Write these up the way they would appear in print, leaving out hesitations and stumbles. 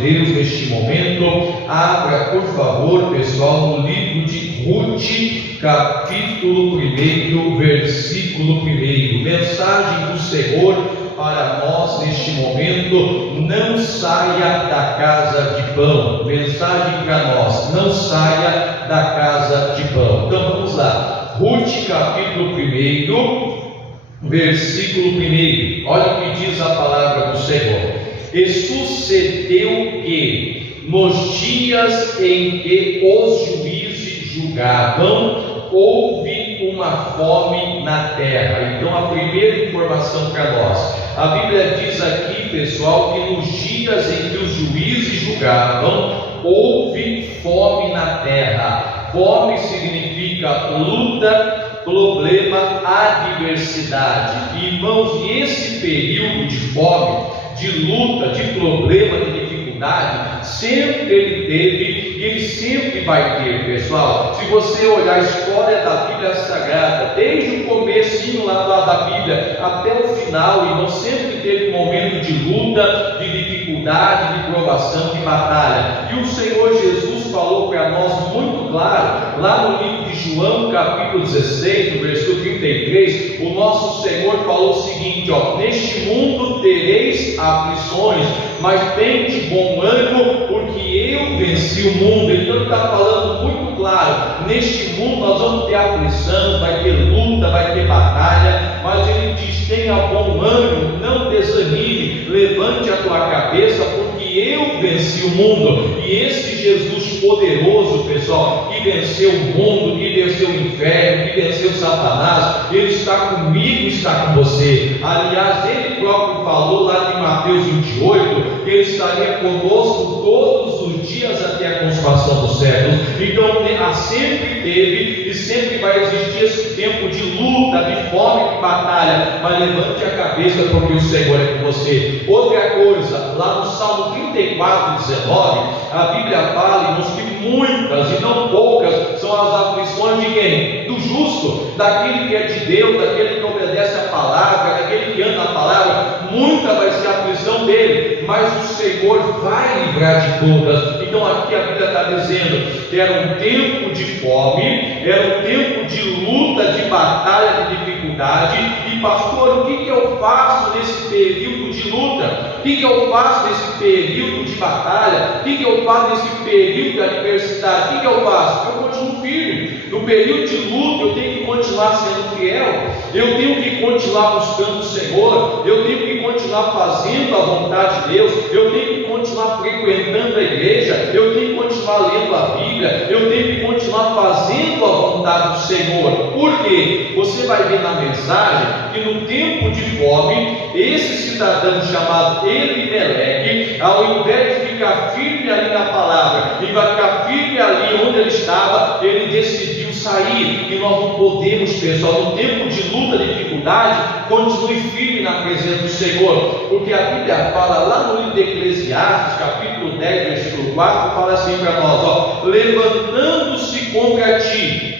Deus neste momento. Abra, por favor, pessoal, no livro de Ruth, capítulo 1, versículo 1. Mensagem do Senhor para nós neste momento: não saia da casa de pão. Mensagem para nós: não saia da casa de pão. Então vamos lá, Ruth capítulo 1, versículo 1. Olha o que diz a palavra do Senhor: e sucedeu que nos dias em que os juízes julgavam, houve uma fome na terra. Então a primeira informação para nós, a Bíblia diz aqui, pessoal, que nos dias em que os juízes julgavam, houve fome na terra. Fome significa luta, problema, adversidade. Irmãos, e esse período de fome, de luta, de problema, de dificuldade, sempre ele teve e ele sempre vai ter, pessoal. Se você olhar a história da Bíblia Sagrada, desde o comecinho lá da Bíblia até o final, irmão, sempre teve momento de luta, de dificuldade, de provação, de batalha. E o Senhor Jesus falou para nós muito claro, lá no livro de João, capítulo 16, no versículo 33, o nosso Senhor falou o seguinte: neste mundo tereis aflições, mas tende bom ânimo, porque eu venci o mundo. Então ele está falando muito claro: neste mundo nós vamos ter aflição, vai ter luta, vai ter batalha, mas ele diz: tenha bom ânimo, não desanime, levante a tua cabeça, porque eu venci o mundo. E esse Jesus poderoso, pessoal, que venceu o mundo, que venceu o inferno, que venceu Satanás, ele está comigo, está com você. Aliás, ele próprio falou lá em Mateus 28 que ele estaria conosco todos os dias até a consumação dos séculos. Então sempre teve e sempre vai existir esse tempo de luta, de fome, de batalha, mas levante a cabeça, porque o Senhor é com você. Outra coisa, lá no Salmo 34, 19, a Bíblia fala, irmãos, que muitas e não poucas são as aflições de quem? Do justo, daquele que é de Deus, daquele que obedece a palavra, daquele que anda a palavra. Muita vai ser a aflição dele, mas o Senhor vai livrar de todas. Então aqui a Bíblia está dizendo que era um tempo de fome, era um tempo de luta, de batalha, de dificuldade. E pastor, o que eu faço nesse período de luta? O que eu faço nesse período de batalha? O que eu faço nesse período de adversidade? O que eu faço? Eu continuo firme. No período de luta eu tenho que continuar sendo fiel, eu tenho que continuar buscando o Senhor, eu tenho que continuar fazendo a vontade de Deus, eu tenho que continuar frequentando a igreja, eu tenho que continuar lendo a Bíblia, eu tenho que continuar fazendo a vontade do Senhor. Por quê? Você vai ver na mensagem que no tempo de fome, esse cidadão chamado Elimeleque, ao invés de ficar firme ali na palavra, e vai ficar firme ali onde ele estava, ele decidiu sair. E nós não podemos, pessoal, no tempo de luta, de dificuldade, continue firme na presença do Senhor, porque a Bíblia fala lá no livro de Eclesiastes, capítulo 10, versículo 4, fala assim para nós: levantando-se contra ti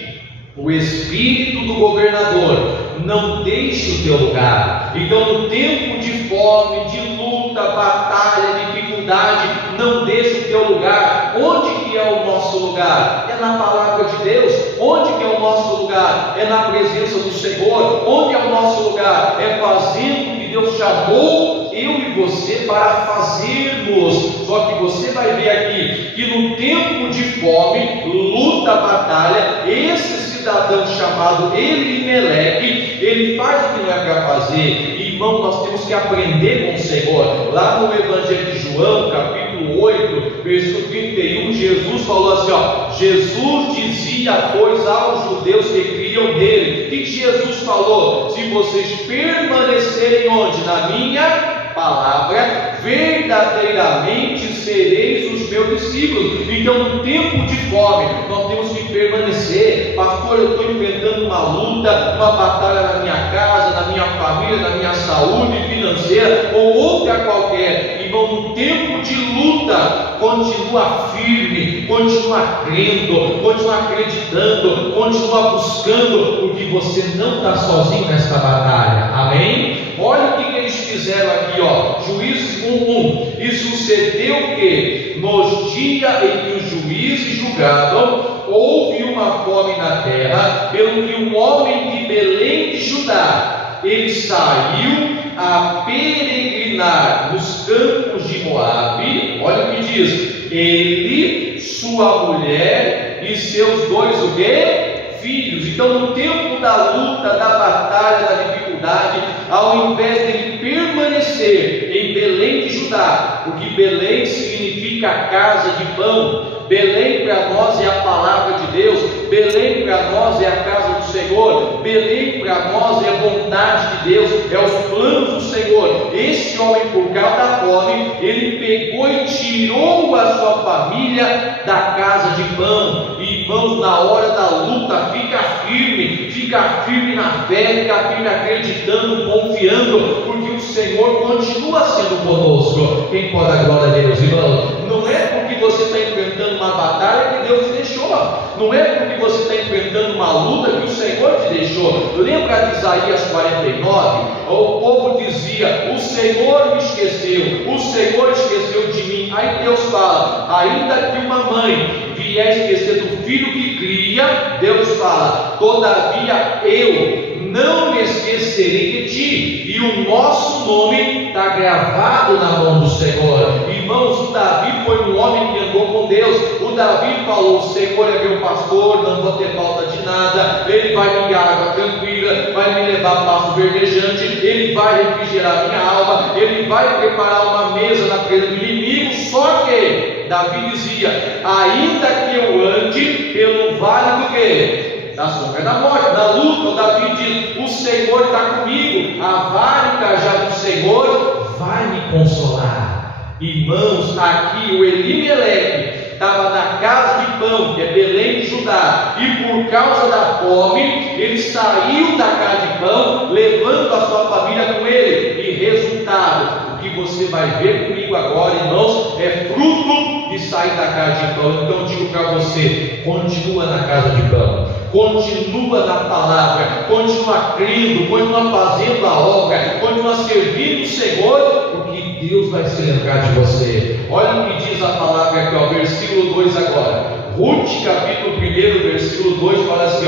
o espírito do governador, não deixe o teu lugar. Então no tempo de fome, de luta, batalha, dificuldade, não deixe o teu lugar. Onde que é o nosso lugar? É na palavra de Deus. Onde que é o nosso lugar? É na presença do Senhor. Onde é o nosso lugar? É fazendo o que Deus chamou eu e você para fazermos. Só que você vai ver aqui que no tempo de fome, luta, batalha, esse cidadão chamado Elimeleque, ele faz o que não é para fazer. Irmão, nós temos que aprender com o Senhor. Lá no Evangelho de João, capítulo 8, versículo 31, Jesus falou assim: Jesus dizia, pois, aos judeus que criam nele. O que Jesus falou? Se vocês permanecerem onde? Na minha palavra, verdadeiramente sereis os meus discípulos. Então no tempo de fome nós temos que permanecer. Pastor, eu estou enfrentando uma luta, uma batalha na minha casa, na minha família, na minha saúde financeira ou outra qualquer. Irmão, no tempo de luta, continua firme, continua crendo, continua acreditando, continua buscando, porque você não está sozinho nesta batalha. Amém? Olha o que eles fizeram disseram aqui, Juízes 1:1. E sucedeu que, nos dias em que os juízes julgavam, houve uma fome na terra, pelo que um homem de Belém de Judá, ele saiu a peregrinar nos campos de Moabe. Olha o que diz: ele, sua mulher e seus dois o quê? Filhos. Então, no tempo da luta, da batalha, da dificuldade, ao invés de ele permanecer em Belém de Judá, porque Belém significa casa de pão, Belém para nós é a palavra de Deus, Belém para nós é a casa do Senhor, Belém para nós é a vontade de Deus, é os planos do Senhor. Esse homem, por causa da fome, ele pegou e tirou a sua família da casa de pão. E, irmãos, na hora da luta, fica firme na fé, fica firme acreditando, confiando, porque o Senhor continua sendo conosco. Quem pode dar glória a Deus, irmão? Não é porque você está enfrentando uma batalha que Deus te deixou, não é porque você está enfrentando uma luta que o Senhor te deixou. Lembra de Isaías 49? O povo dizia: o Senhor me esqueceu, o Senhor esqueceu de mim. Aí Deus fala: ainda que uma mãe vier esquecer do filho que cria, Deus fala: todavia eu não me esquecerei de ti. E o nosso nome está gravado na mão do Senhor. Irmãos, o Davi foi um homem que andou com Deus. O Davi falou: o Senhor é meu pastor, não vou ter falta de nada, Ele vai me guiar água tranquila, vai me levar a pasto verdejante, Ele vai refrigerar minha alma, Ele vai preparar uma mesa na presença do inimigo. Só que Davi dizia: ainda que eu ande pelo vale do quê? Da sombra da morte, da luta. O Davi diz: o Senhor está comigo, a vara e o cajado do Senhor vai me consolar. Irmãos, aqui o Elimeleque estava na casa de pão, que é Belém de Judá, e por causa da fome, ele saiu da casa de pão, levando a sua família com ele. E resultado, o que você vai ver comigo agora, irmãos, é fruto de sair da casa de pão. Então eu digo para você: continua na casa de pão, continua na palavra, continua crendo, continua fazendo a obra, continua servindo o Senhor, porque Deus vai se lembrar de você. Olha o que diz a palavra aqui, versículo 2 agora. Ruth, capítulo 1, versículo 2, fala assim,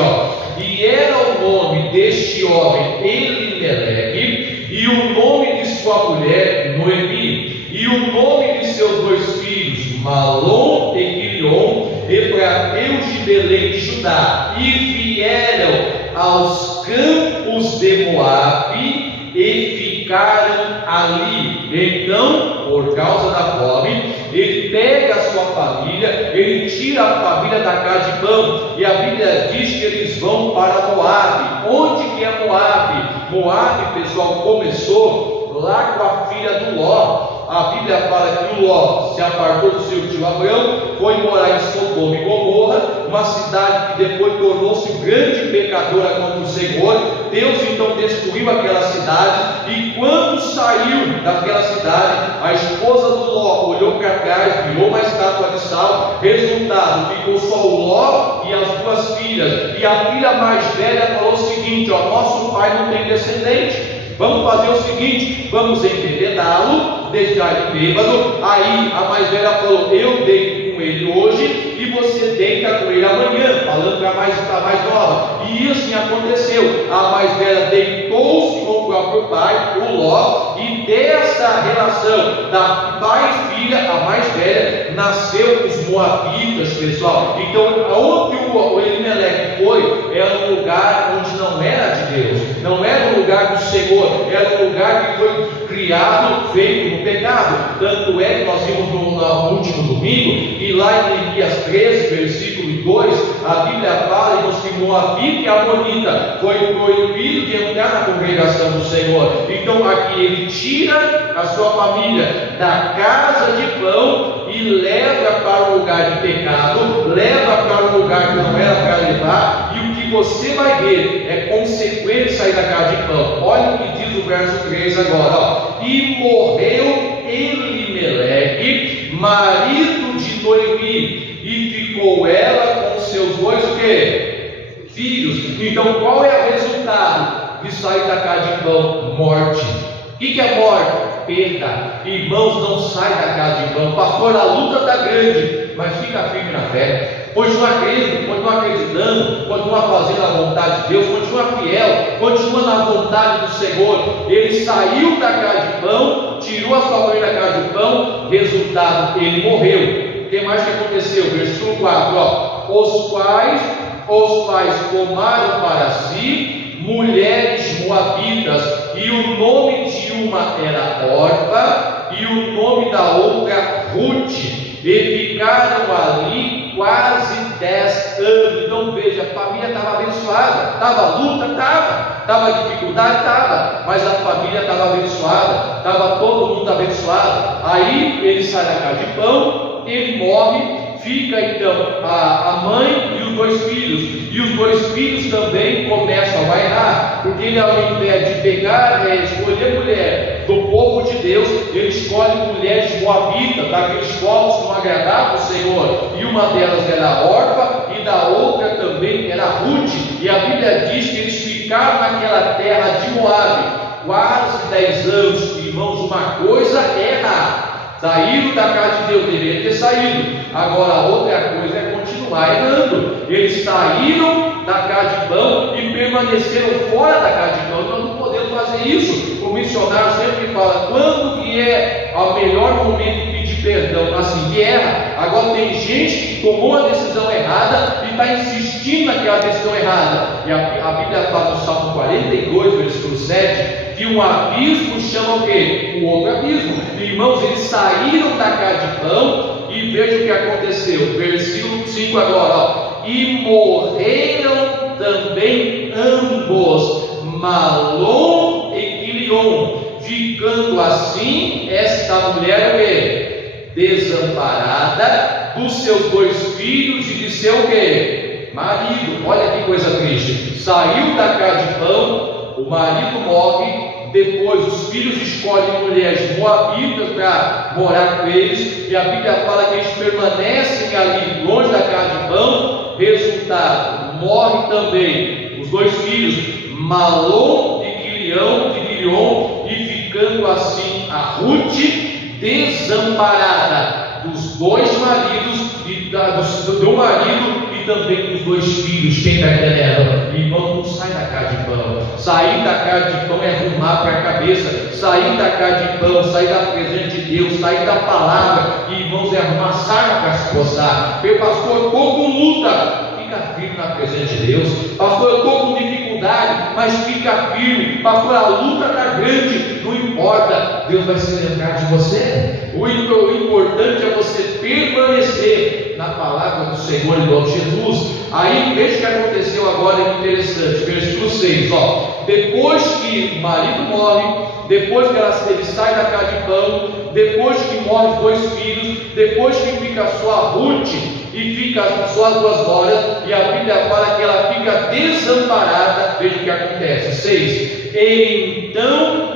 e era o nome deste homem Elimeleque, e o nome de sua mulher Noemi, e o nome de seus dois filhos Malom e Quilion, efrateus de Belém de Judá, e vieram aos campos de Moabe e ficaram ali. Então, por causa da fome, ele pega a sua família, ele tira a família da casa de pão, e a Bíblia diz que eles vão para Moabe. Onde que é Moabe? Moabe, pessoal, começou lá com a filha do Ló. A Bíblia fala que o Ló se apartou do seu tio Abraão, foi morar em Sodoma e Gomorra, uma cidade que depois tornou-se grande pecadora contra o Senhor. Deus então destruiu aquela cidade, e quando saiu daquela cidade, a esposa do Ló olhou para trás, virou uma estátua de sal. Resultado, ficou só o Ló e as duas filhas, e a filha mais velha falou o seguinte: nosso pai não tem descendente, vamos fazer o seguinte, vamos embebedá-lo, deixar ele bêbado. Aí a mais velha falou: eu deito com ele hoje e você deita com ele amanhã, falando para a mais nova. E assim aconteceu. A mais velha deitou-se com o próprio pai, o Ló, e dessa relação da pai e filha, a mais velha, nasceu os moabitas, pessoal. Então, onde o Elimeleque foi, era um lugar onde não era de Deus, não era um lugar do Senhor, era um lugar que foi criado, feito no pecado. Tanto é que nós vimos no último domingo, que lá em Neemias 13, versículo 2, a Bíblia fala, irmãos, que Moabita e Amonita foi proibido de entrar na congregação do Senhor. Então aqui ele tira a sua família da casa de pão e leva para um lugar de pecado, leva para um lugar que não era para levar. E o que você vai ver é consequência sair da casa de pão. Olha o que diz o verso 3 agora, e morreu Elimeleque, marido de Noemi, e ficou ela com seus dois o quê? Filhos. Então qual é o resultado de sair da casa de pão? Morte. que é morte? Perda. Irmãos, não sai da casa de irmão. Pastor, a luta está grande, mas fica firme na fé. Continua crendo, continua acreditando, continua fazendo a vontade de Deus, continua fiel, continua na vontade do Senhor. Ele saiu da casa de pão, tirou a sua mãe da casa de pão, resultado, ele morreu. O que mais que aconteceu? Versículo 4, os quais tomaram para si mulheres moabitas, e o nome de uma era Orfa, e o nome da outra Ruth, e ficaram ali quase 10 anos. Então veja, a família estava abençoada, estava luta, estava dificuldade, mas a família estava abençoada, estava todo mundo abençoado. Aí ele sai da casa de pão, ele morre. Fica então a mãe e os 2 filhos, e os 2 filhos também começam a errar, porque ele, ao invés de pegar, escolher mulher do povo de Deus, ele escolhe mulheres moabitas, daqueles povos que não agradavam o Senhor, e uma delas era Orfa, e da outra também era Ruth, e a Bíblia diz que eles ficaram naquela terra de Moabe quase 10 anos. Irmãos, uma coisa é errar. Saíram da casa de Deus, deveria ter saído. Agora, outra coisa é continuar errando. Eles saíram da casa de pão e permaneceram fora da casa de pão. Nós não podemos fazer isso. O missionário sempre fala: quando que é o melhor momento de pedir perdão? Assim que erra. Agora tem gente que tomou uma decisão errada e está insistindo naquela decisão errada. E a Bíblia fala no Salmo 42, versículo 7, que um abismo chama o quê? O outro abismo. Irmãos, eles saíram da casa de pão, e veja o que aconteceu. Versículo 5 agora, e morreram também ambos, Malom e Quilion, ficando assim esta mulher o quê? Desamparada dos seus 2 filhos e de seu quê? Marido. Olha que coisa triste. Saiu da casa de pão, o marido morre, depois os filhos escolhem mulheres moabitas para morar com eles, e a Bíblia fala que eles permanecem ali longe da casa de pão. Resultado, morre também os 2 filhos, Malom e Quilion, e ficando assim a Ruth desamparada dos 2 maridos, do marido e também dos 2 filhos. Quem está entendendo? Irmão, não sai da casa de pão. Sair da casa de pão é arrumar para a cabeça. Sair da casa de pão, sair da presença de Deus, sair da palavra, irmãos, é arrumar sarna para se coçar. Meu pastor, eu estou com luta. Fica firme na presença de Deus. Pastor, eu estou com dificuldade, mas fica firme. Pastor, a luta está grande. Não importa, Deus vai se lembrar de você. O importante é você permanecer na palavra do Senhor em nome de Jesus. Aí veja o que aconteceu agora, é interessante. Versículo 6, depois que o marido morre, depois que ele sai da casa de pão, depois que morre os 2 filhos, depois que fica só a Ruth e fica só as 2 noras, e a Bíblia fala que ela fica desamparada. Veja o que acontece. 6, então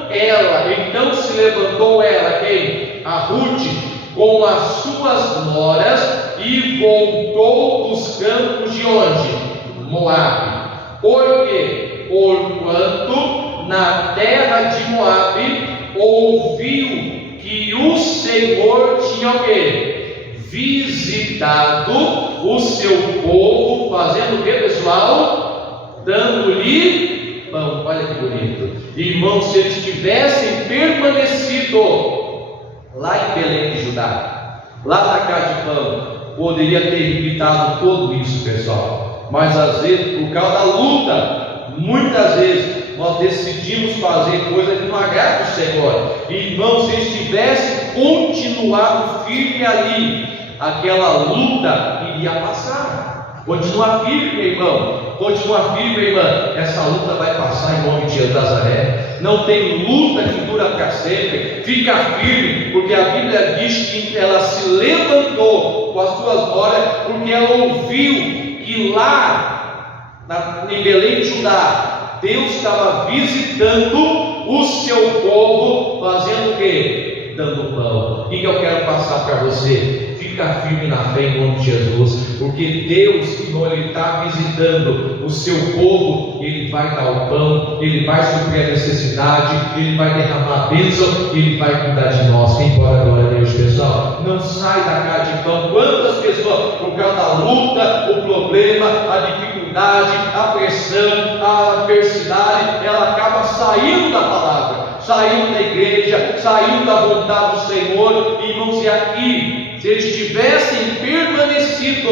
se levantou ela, quem? A Ruth, com as suas noras, e voltou dos campos de onde? Moabe. Por quê? Porquanto na terra de Moabe ouviu que o Senhor tinha o quê? Visitado o seu povo, fazendo o que, pessoal? Dando-lhe pão. Olha que bonito. Irmãos, se eles tivessem permanecido lá em Belém de Judá, lá na casa de pão, poderia ter evitado tudo isso, pessoal. Mas às vezes, por causa da luta, muitas vezes nós decidimos fazer coisa que não agrada o Senhor. Irmãos, se eles tivessem continuado firme ali, aquela luta iria passar. Continua firme, meu irmão. Continua firme, minha irmã. Essa luta vai passar em nome de Jesus Nazaré. Não tem luta que dura para sempre. Fica firme, porque a Bíblia diz que ela se levantou com as suas noras, porque ela ouviu que lá em Belém de Judá, Deus estava visitando o seu povo, fazendo o quê? Dando pão. O que eu quero passar para você? Fica firme na fé em nome de Jesus, porque Deus, Senhor, Ele está visitando o seu povo. Ele vai dar o pão, Ele vai suprir a necessidade, Ele vai derramar a bênção, Ele vai cuidar de nós. Quem pode agora, Deus, pessoal? Não sai da casa de pão. Quantas pessoas, por causa da luta, o problema, a dificuldade, a pressão, a adversidade, ela acaba saindo da palavra, saindo da igreja, saindo da vontade do Senhor. Irmãos, e aqui, se eles tivessem permanecido,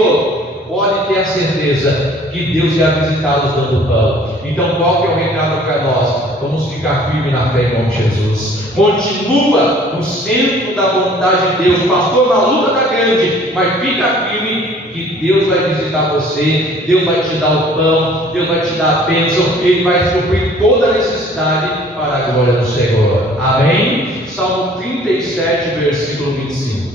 pode ter a certeza que Deus ia visitá-los dando pão. Então, qual que é o recado para nós? Vamos ficar firmes na fé em nome de Jesus. Continua no centro da vontade de Deus. Pastor, a luta está grande, mas fica firme que Deus vai visitar você, Deus vai te dar o pão, Deus vai te dar a bênção, Ele vai suprir toda a necessidade para a glória do Senhor. Amém? Salmo 37, versículo 25.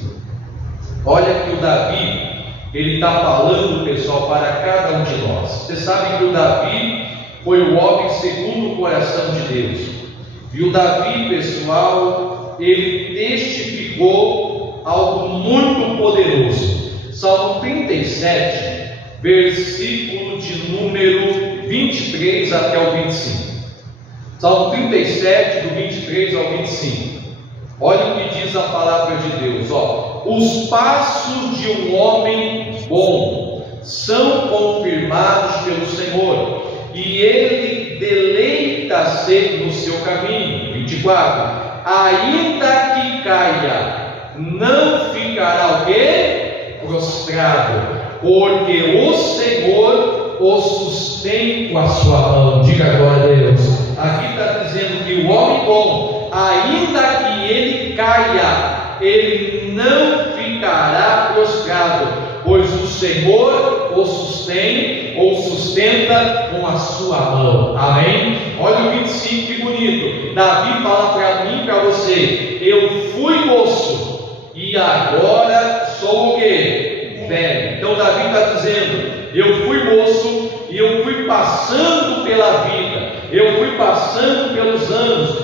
Olha que o Davi, ele está falando, pessoal, para cada um de nós. Você sabe que o Davi foi o homem segundo o coração de Deus. E o Davi, pessoal, ele testificou algo muito poderoso. Salmo 37, versículo de número 23 até o 25. Salmo 37, do 23 ao 25. Olha o que diz a palavra de Deus. Os passos de um homem bom são confirmados pelo Senhor, e ele deleita-se no seu caminho. 24. Ainda que caia, não ficará o quê? Prostrado, porque o Senhor o sustém com a sua mão. Diga agora a Deus. Aqui está dizendo que o homem bom, ainda que ele caia, ele não ficará prostrado, pois o Senhor o sustém ou sustenta com a sua mão. Amém? Olha o 25, que bonito. Davi fala para mim e para você: eu fui moço e agora sou o quê? Velho. Então Davi está dizendo: eu fui moço e eu fui passando pela vida, eu fui passando pelos anos,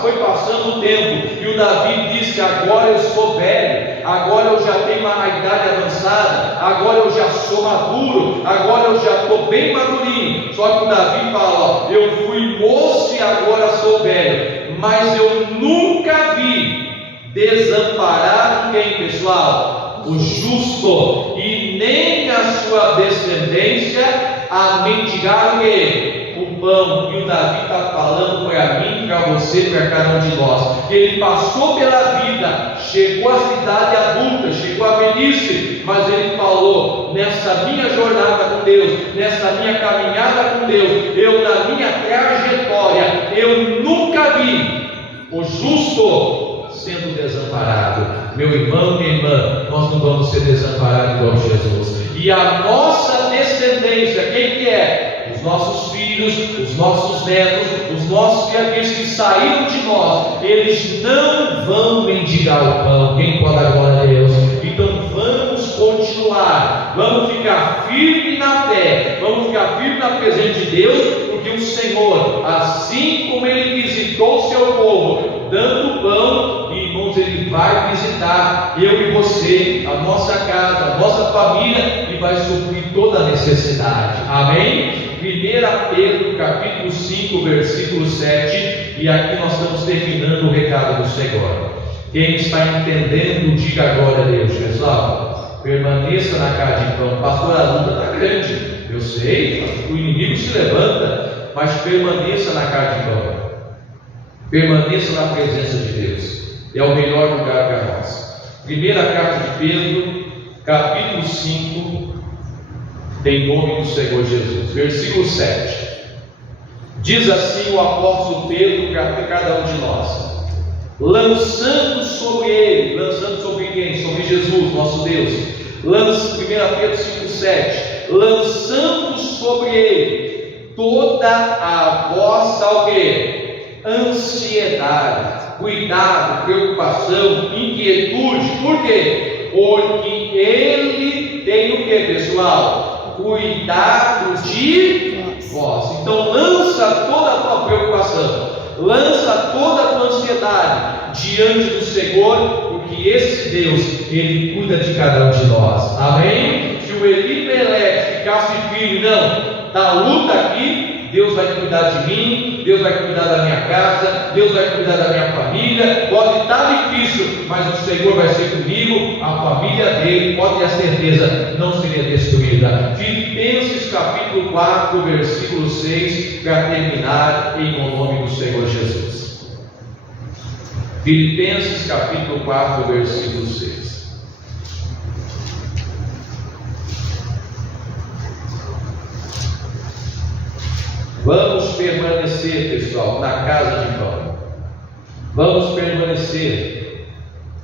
foi passando o tempo, e o Davi disse: agora eu sou velho, agora eu já tenho uma idade avançada, agora eu já sou maduro, agora eu já estou bem madurinho. Só que o Davi fala: eu fui moço e agora sou velho, mas eu nunca vi desamparado quem, pessoal? O justo, e nem a sua descendência a mendigar o quê? O pão. E o Davi está falando para mim, para você, para cada um de nós. Ele passou pela vida, chegou à cidade adulta, chegou à velhice, mas ele falou: nessa minha jornada com Deus, nessa minha caminhada com Deus, eu, na minha trajetória, eu nunca vi o justo sendo desamparado. Meu irmão, minha irmã, nós não vamos ser desamparados igual Jesus. E a nossa descendência, quem que é? Os nossos filhos, os nossos netos, os nossos aqueles que saíram de nós, eles não vão mendigar o pão. Quem pode dar glória a Deus? Então vamos continuar, vamos ficar firmes na fé, vamos ficar firmes na presença de Deus, porque o Senhor, assim como Ele visitou o seu povo, dando pão, irmãos, Ele vai visitar eu e você, a nossa casa, a nossa família, e vai suprir toda a necessidade. Amém? 1 Pedro capítulo 5, versículo 7, e aqui nós estamos terminando o recado do Senhor. Quem está entendendo, diga agora a Deus, pessoal. Permaneça na casa de pão. Pastor, a luta está grande, eu sei, o inimigo se levanta, mas permaneça na casa de pão. Permaneça na presença de Deus, é o melhor lugar para nós. Primeira carta de Pedro, capítulo 5, em nome do Senhor Jesus, versículo 7. Diz assim o apóstolo Pedro para cada um de nós: lançando sobre ele, lançando sobre quem? Sobre Jesus, nosso Deus. 1 Pedro 5,7: lançando sobre ele toda a vossa o quê? Ansiedade, cuidado, preocupação, inquietude. Por quê? Porque Ele tem o que, pessoal? Cuidado de vós. Então lança toda a tua preocupação, lança toda a tua ansiedade diante do Senhor, porque porque esse Deus, Ele cuida de cada um de nós. Amém? Se o Elimelec ficasse firme, não, da luta aqui, Deus vai cuidar de mim, Deus vai cuidar da minha casa, Deus vai cuidar da minha família. Pode estar difícil, mas o Senhor vai ser comigo, a família dele, pode ter a certeza, não seria destruída. Filipenses capítulo 4, versículo 6, para terminar, em nome do Senhor Jesus. Filipenses capítulo 4, versículo 6. Vamos permanecer, pessoal, na casa de pão. Vamos permanecer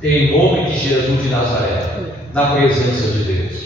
em nome de Jesus de Nazaré, na presença de Deus.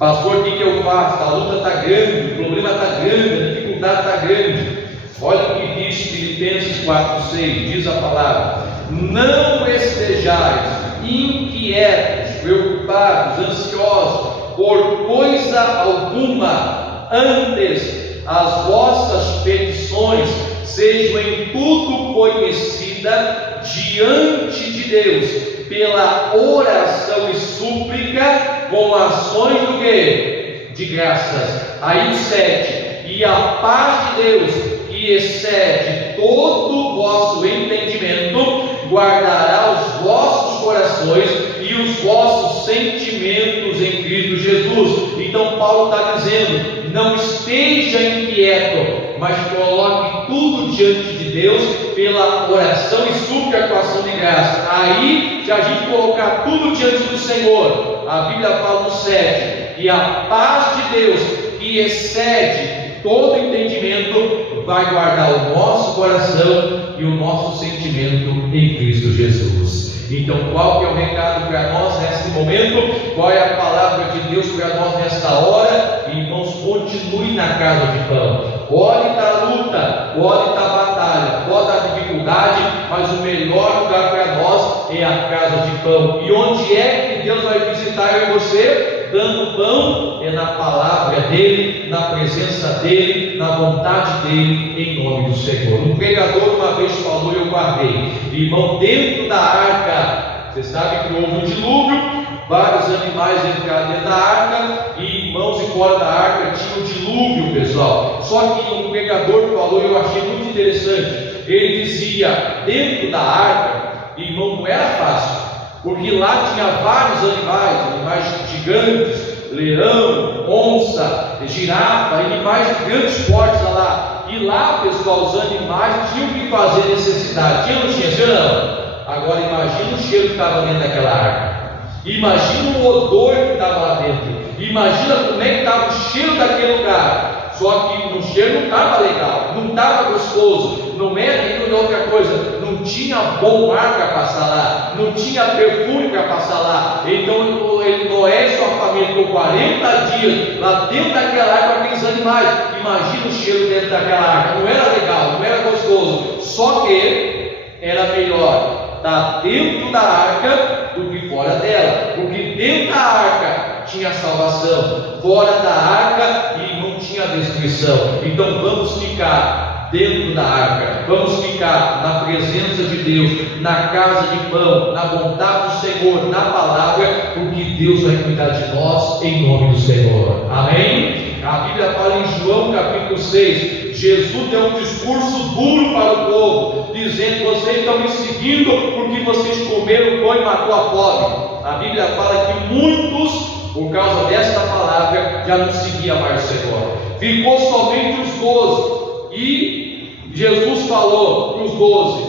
Pastor, o que eu faço? A luta está grande, o problema está grande, a dificuldade está grande. Olha o que diz Filipenses 4,6, diz a palavra: não estejais inquietos, preocupados, ansiosos por coisa alguma, antes as vossas petições sejam em tudo conhecidas diante de Deus, pela oração e súplica, com ações do quê? De graças. Aí o 7, e a paz de Deus, que excede todo o vosso entendimento, guardará os vossos corações e os vossos sentimentos em Cristo Jesus. Então Paulo está dizendo: não esteja inquieto, mas coloque tudo diante de Deus pela oração e súplica com ação de graça. Aí, se a gente colocar tudo diante do Senhor, a Bíblia fala no 7, e a paz de Deus, que excede todo entendimento, vai guardar o nosso coração e o nosso sentimento em Cristo Jesus. Então, qual que é o recado para nós nesse momento? Qual é a palavra de Deus para nós nesta hora? Irmãos, continue na casa de pão. Pode dar luta, pode dar batalha, pode dar dificuldade, mas o melhor lugar para nós é a casa de pão. E onde é que Deus vai visitar eu e você? Dando pão, é na palavra dele, na presença dele, na vontade dele, em nome do Senhor. Um pregador uma vez falou e eu guardei: irmão, dentro da arca, você sabe que houve um dilúvio, vários animais entraram dentro da arca, e irmãos, e fora da arca tinha o dilúvio, pessoal. Só que um pregador falou e eu achei muito interessante. Ele dizia: dentro da arca, irmão, não era fácil, porque lá tinha vários animais gigantes, leão, onça, girafa, animais de grandes portes lá. E lá, pessoal, os animais tinham que fazer necessidade. Tinha ou não tinha? Sim ou não? Agora imagina o cheiro que estava dentro daquela arca. Imagina o odor que estava lá dentro. Imagina como é que estava o cheiro daquele lugar. Só que o cheiro não estava legal, não estava gostoso, não era outra coisa, não tinha bom ar para passar lá, não tinha perfume para passar lá. Então Noé e sua família ficou 40 dias lá dentro daquela arca com aqueles animais. Imagina o cheiro dentro daquela arca. Não era legal, não era gostoso. Só que era melhor estar dentro da arca do que fora dela, porque dentro da arca tinha salvação, fora da arca e não tinha destruição. Então vamos ficar dentro da arca, vamos ficar na presença de Deus, na casa de pão, na vontade do Senhor, na palavra, porque Deus vai cuidar de nós em nome do Senhor. Amém? A Bíblia fala em João capítulo 6, Jesus deu um discurso duro para o povo, dizendo: vocês estão me seguindo porque vocês comeram pão e matou a fome. A Bíblia fala que muitos, por causa desta palavra, já não seguia mais o Senhor. Ficou somente os 12. E Jesus falou para os 12: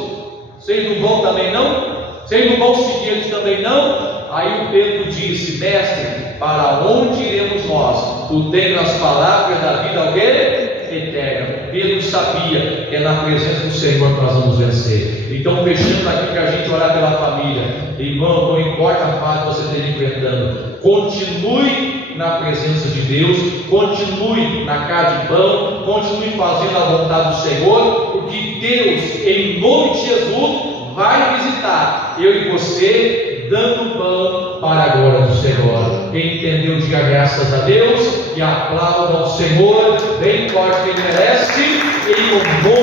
vocês não vão também não? Vocês não vão seguir eles também não? Aí o Pedro disse: mestre, para onde iremos nós? Tu tens as palavras da vida eterna. Pedro sabia que é na presença do Senhor que nós vamos vencer. Então, fechando aqui para a gente orar pela família. Irmão, não importa a fase que você esteja enfrentando, continue na presença de Deus, continue na casa de pão, continue fazendo a vontade do Senhor, porque Deus, em nome de Jesus, vai visitar eu e você, dando pão para a glória do Senhor. Quem entendeu, diga graças a Deus e aplauda ao Senhor bem forte que Ele merece, em nome